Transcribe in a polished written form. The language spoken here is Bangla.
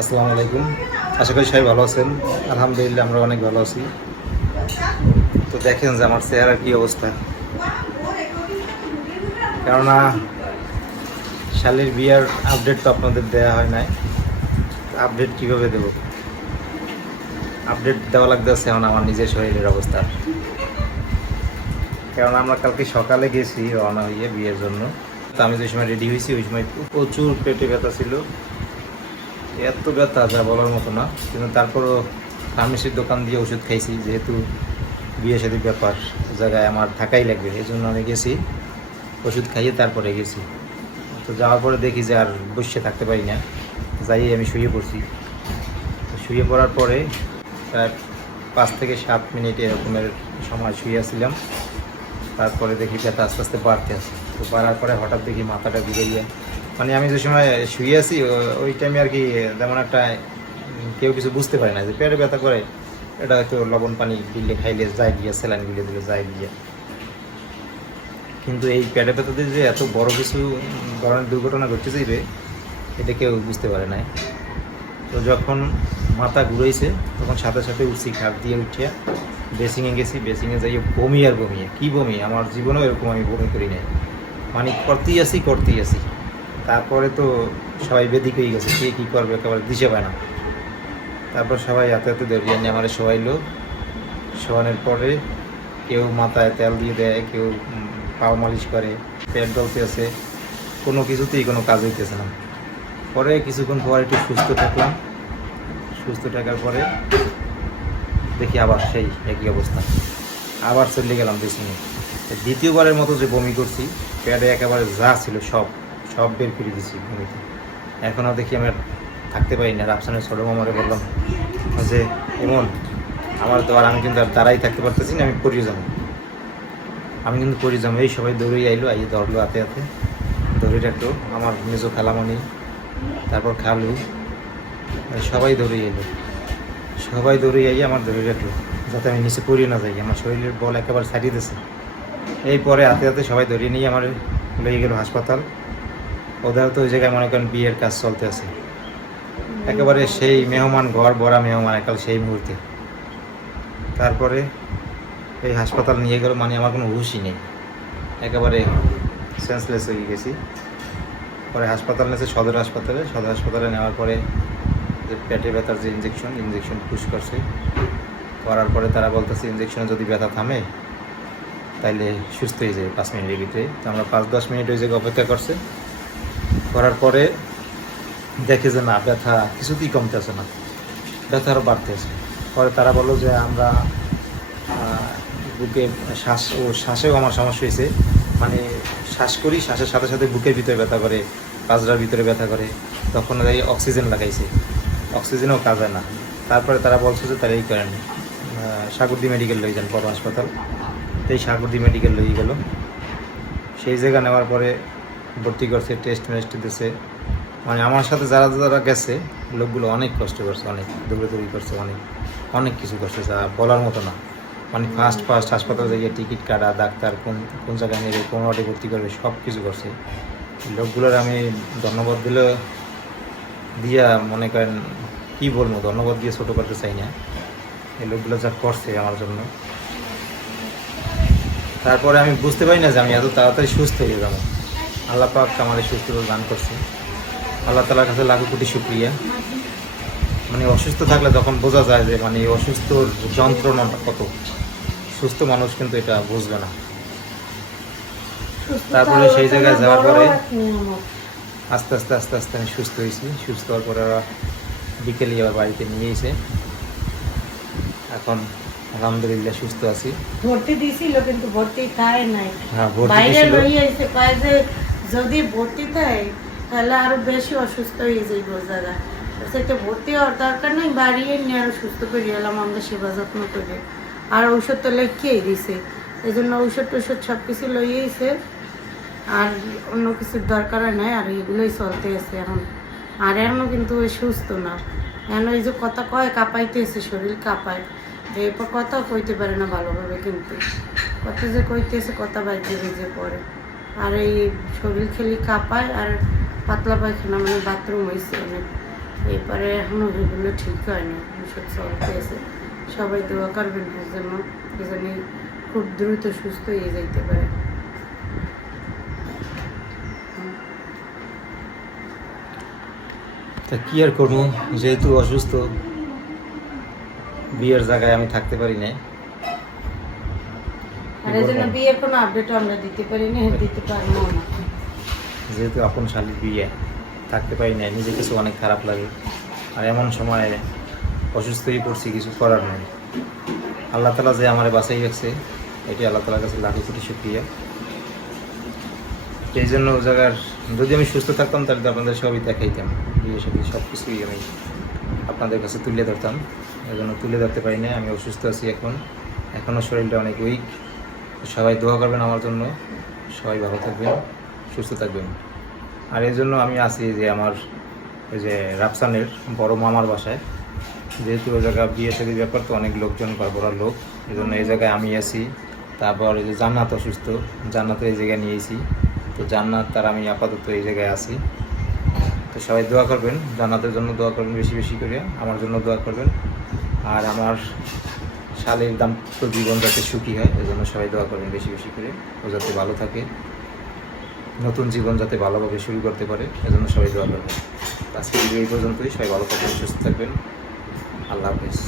আসসালামু আলাইকুম। আশা করি সবাই ভালো আছেন। আলহামদুলিল্লাহ আমরা অনেক ভালো আছি। তো দেখেন যে আমার চেহারার কি অবস্থা, কেননা শালির বিয়ার আপডেট তো আপনাদের দেওয়া হয় নাই। আপডেট কিভাবে দেব? আপডেট দেওয়া লাগতেছে এখন আমার নিজের শরীরের অবস্থা, কারণ আমরা কালকে সকালে গেছি রওনা হইয়ে বিয়ের জন্য। তো আমি যে সময় রেডি হয়েছি ওই সময় প্রচুর পেটে ব্যথা ছিল, এত ব্যথা যা বলার মতো না। কিন্তু তারপরও ফার্মেসির দোকান দিয়ে ওষুধ খাইছি, যেহেতু বিয়ে শাদীর ব্যাপার জায়গায় আমার থাকাই লাগবে, এই জন্য আমি গেছি ওষুধ খাইয়ে তারপরে গেছি। তো যাওয়ার পরে দেখি যে আর বসে থাকতে পারি না, যাই আমি শুয়ে পড়ছি। শুয়ে পড়ার পরে প্রায় 5 থেকে 7 মিনিট এরকমের সময় শুয়েছিলাম। তারপরে দেখি ব্যথা আস্তে আস্তে বাড়তে আছে। তো বাড়ার পরে হঠাৎ দেখি মাথাটা ঘুরে মানে আমি যে সময় শুয়ে আছি ওই টাইমে আর কি তেমন একটা কেউ কিছু বুঝতে পারে না যে পেটে ব্যথা করে। এটা হয়তো লবণ পানি দিলে খাইলে যায় গিয়ে, স্যালাইন গুলে দিলে যায় গিয়ে। কিন্তু এই পেটে ব্যথাতে যে এত বড় কিছু ধরনের দুর্ঘটনা ঘটতে যাইবে এটা কেউ বুঝতে পারে নাই। তো যখন মাথা ঘুরাইছে তখন সাথে সাথে উঠছি, খাট দিয়ে উঠিয়া বেসিংয়ে গেছি। বেসিংয়ে যাই বমি আর বমি, কী বমি! আমার জীবনেও এরকম আমি বমি করি নাই, মানে করতেই আছি। তারপরে তো সবাই বেদিক হয়ে গেছে, কে কী করবে একেবারে দিশে পায় না। তারপর সবাই এত দৌড়িয়ে নিয়ে আমার শোয়াইলো। শোয়ানোর পরে কেউ মাথায় তেল দিয়ে দেয়, কেউ পাও মালিশ করে, পেট ডলতে আছে, কোনো কিছুতেই কোনো কাজ হইতেছে না। পরে কিছুক্ষণ পর একটু সুস্থ থাকলাম। সুস্থ থাকার পরে দেখি আবার সেই একই অবস্থা, আবার চলে গেলাম বেসিংয়ে। দ্বিতীয়বারের মতো যে বমি করছি, পেটে একেবারে যা ছিল সব বের করে দিচ্ছি বমিতে। এখনও দেখি আমি আর থাকতে পারি না। রাফসানের ছোটো মামারে বললাম যে এমন আমার তো আর, আমি কিন্তু আর দাঁড়াই থাকতে পারতেছি না, আমি পড়িয়ে যাবো। এই সবাই দৌড়ে আইলো, আইয়ে ধরলো হাতে হাতে, ধরে রাখলো আমার মেজো খালামণি, তারপর খালু, সবাই দৌড়ে এলো। সবাই দৌড়ে আইয়ে আমার ধরে রাখলো যাতে আমি নিচে পড়িয়ে না যাই। আমার শরীরের বল একেবারে ছাড়িয়ে দিয়েছে। এই পরে হাতে হাতে সবাই ধরিয়ে নিয়ে আমার লয়ে গেল হাসপাতাল। ওদের তো ওই জায়গায় মনে করেন বিয়ের কাজ চলতে আছে, একেবারে সেই মেহমান, ঘর ভরা মেহমান একাল সেই মুহূর্তে। তারপরে এই হাসপাতাল নিয়ে গেল, মানে আমার কোনো হুশই নেই, একেবারে সেন্সলেস হয়ে গেছি। পরে হাসপাতাল নিয়েছে সদর হাসপাতালে নেওয়ার পরে যে পেটে ব্যথার যে ইঞ্জেকশন পুশ করছে, করার পরে তারা বলতেছে ইঞ্জেকশনে যদি ব্যথা থামে তাইলে সুস্থ হয়ে যাবে 5 মিনিটের ভিতরে। তো আমরা 5-10 মিনিট ওই জায়গায় অপেক্ষা করার পরে দেখে যে না, ব্যথা কিছুতেই কমতেছে না, ব্যথা আরও বাড়তেছে। পরে তারা বললো যে আমরা বুকে শ্বাসেও আমার সমস্যা হয়েছে, মানে শ্বাস করি, শ্বাসের সাথে সাথে বুকের ভিতরে ব্যথা করে, পাঁজরার ভিতরে ব্যথা করে। তখন এই অক্সিজেন লাগাইছে, অক্সিজেনও কাজ হয় না। তারপরে তারা বলছে যে তারা এই করেন সাগরদী মেডিকেল লই যান, বড় হাসপাতাল। এই সাগরদী মেডিকেল লই গেল। সেই জায়গা নেওয়ার পরে ভর্তি করছে, টেস্ট দিয়েছে। মানে আমার সাথে যারা গেছে লোকগুলো অনেক কষ্ট করছে, অনেক দৌড়াদৌড়ি করছে, অনেক কিছু করছে যা বলার মতো না। মানে ফার্স্ট হাসপাতালে গিয়ে টিকিট কাটা, ডাক্তার কোন জায়গায় নেবে, কোন ওয়ার্ডে ভর্তি করবে, সব কিছু করছে। লোকগুলোর আমি ধন্যবাদ দিয়া মনে করেন কী বলবো, ধন্যবাদ দিয়ে ছোটো করতে চাই না। এই লোকগুলো যা করছে আমার জন্য। তারপরে আমি বুঝতে পারি না যে আমি এত তাড়াতাড়ি সুস্থ হয়ে যাবো। আল্লাহ পাক আমার এই সুস্থতা দান করছে, আল্লাহ তাআলার কাছে লাখো কোটি শুকরিয়া। মানে অসুস্থ থাকলে তখন বোঝা যায় যে মানে অসুস্থর যন্ত্রণাটা কত। সুস্থ মানুষ কিন্তু এটা বুঝবে না। তারপরে সেই জায়গায় যাওয়ার পরে আস্তে আস্তে আমি সুস্থ হয়েছি। সুস্থ হওয়ার পরে ওরা বিকেলে আবার বাড়িতে নিয়ে এসে এখন আলহামদুলিল্লাহ সুস্থ আছি। ভর্তি দিয়েছিল কিন্তু ভর্তি খায় নাই। হ্যাঁ, ভর্তি বাইরে দিয়েছিল। লইয়া এসে কয় যে যদি ভর্তি দেয় তাহলে আরো বেশি অসুস্থ হয়ে যাইব যারা। সেটা ভর্তি হওয়ার দরকার নেই, বাড়িয়ে নিয়ে আরো সুস্থ করে এলাম আমরা সেবা যত্ন করে। আর ঔষধ তো লেখিয়েই দিছে, এই জন্য ঔষধ সব কিছু লইয়েছে, আর অন্য কিছুর দরকার নাই। আর এগুলোই চলতে আছে এখন। আর এখনও কিন্তু ওই সুস্থ না, এখন এই যে কথা কয় কাঁপাইতেছে, শরীর কাঁপায়, এরপর কথাও কইতে পারে না ভালোভাবে। কিন্তু কথা যে কইতেছে কথা বাইরে বেজে পড়ে। আর এই শরীর খেলি কাঁপায়, আর পাতলা পায়খানা, মানে বাথরুম হয়েছে অনেক, এরপরে এখনও এগুলো ঠিক হয়নি, ওষুধ চলতেছে। সবাই দোয়া করবেন এর জন্য, যেন খুব দ্রুত সুস্থ হয়ে যাইতে পারে। তা কি আর করবো, যেহেতু অসুস্থ, বিয়ের জায়গায় আমি থাকতে পারি না। আর এই জন্য বিয়ের কোনো আপডেটও আমরা দিতে পারি না, দিতে পারবো না। যেহেতু আপন শালীর বিয়ে, থাকতে পারি না, নিজে কিছু অনেক খারাপ লাগে। আর এমন সময় অসুস্থ হয়ে পড়ছি, কিছু করার নেই। আল্লাহ তালা যে আমার বাঁচাই রাখছে, এটি আল্লাহ তালার কাছে লাখো কোটি শুকরিয়া। এই জন্য ও জায়গার, যদি আমি সুস্থ থাকতাম তাহলে তো আপনাদের সবই দেখাইতাম, বিয়ে সাথে সব কিছুই আমি আপনাদের কাছে তুলে ধরতাম। এই জন্য তুলে ধরতে পারি না। আমি অসুস্থ আছি এখনও শরীরটা অনেক উইক। সবাই দোয়া করবেন আমার জন্য, সবাই ভালো থাকবেন, সুস্থ থাকবেন। আর এই জন্য আমি আছি যে আমার ওই যে রাফসানের বড় মামার বাসায়, যেহেতু ওই জায়গায় বিয়ে শাদীর ব্যাপার, তো অনেক লোকজন বড় লোক, এই জন্য এই জায়গায় আমি আছি। তারপর এই যে জান্নাত অসুস্থ, জান্নাত এই জায়গায় নিয়েছি, তো জান্নাত তার আমি আপাতত এই জায়গায় আছি। তো সবাই দোয়া করবেন, জান্নাতের জন্য দোয়া করবেন বেশি বেশি করে, আমার জন্য দোয়া করবেন। আর আমার শালীর দাম্পত্য জীবন যাতে সুখী হয়, এই জন্য সবাই দোয়া করবেন বেশি বেশি করে, ও যাতে ভালো থাকে, নতুন জীবন যাতে ভালোভাবে শুরু করতে পারে, এজন্য সবাই দোয়া করবেন। আজকে ভিডিও এই পর্যন্তই। সবাই ভালো থাকবেন, সুস্থ থাকবেন। আল্লাহ হাফেজ।